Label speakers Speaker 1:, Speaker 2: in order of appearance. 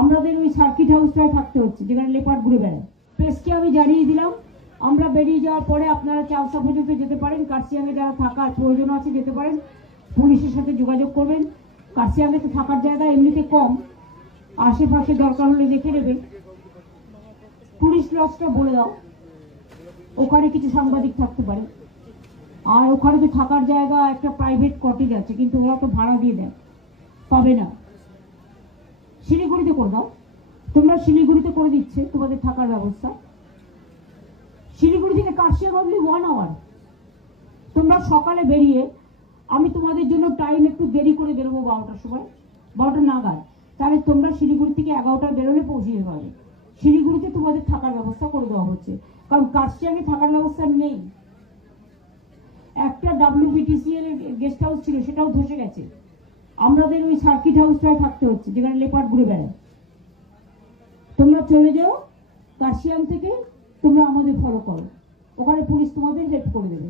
Speaker 1: আমাদের ওই সার্কিট হাউসটায় থাকতে হচ্ছে, যেখানে লেপার্ড ঘুরে বেড়ায়। প্রেসকে আমি জানিয়ে দিলাম, আমরা বেরিয়ে যাওয়ার পরে আপনারা চালসা পর্যন্ত যেতে পারেন কার্সিয়াঙে যারা থাকার প্রয়োজন আছে যেতে পারেন, পুলিশের সাথে যোগাযোগ করবেন। কার্সিয়াঙে তো থাকার জায়গা এমনিতে কম, আশেপাশে দরকার হলে দেখে নেবেন। পুলিশ লজটা বলে দাও, ওখানে কিছু সাংবাদিক থাকতে পারে। আর ওখানে তো থাকার জায়গা একটা প্রাইভেট কটেজ আছে, কিন্তু ওরা তো ভাড়া দিয়ে দেয়, পাবে না। শিলিগুড়িতে করে দাও। তোমরা শিলিগুড়িতে করে দিচ্ছে তোমাদের থাকার ব্যবস্থা। শিলিগুড়ি থেকে কার্শিয়াং অনলি ওয়ান আওয়ার তোমরা সকালে বেরিয়ে, আমি তোমাদের জন্য টাইম একটু দেরি করে বেরোবো বারোটার সময়। বারোটা নাগাদ। তাহলে তোমরা শিলিগুড়ি থেকে এগারোটা বেরোলে পৌঁছে পারবে। শিলিগুড়িতে তোমাদের থাকার ব্যবস্থা করে দেওয়া হচ্ছে। কারণ কার্শিয়াংয়ে থাকার ব্যবস্থা নেই। একটা ডাব্লিউবিটিসি এর গেস্ট হাউস ছিল, সেটাও ধসে গেছে। আমাদের ওই সার্কিট হাউসটায় থাকতে হচ্ছে, যেখানে লেপার ঘুরে বেড়ায়। তোমরা চলে যাও কাশিয়ান থেকে তোমরা আমাদের ফলো করো। ওখানে পুলিশ তোমাদের হেল্প করে দেবে।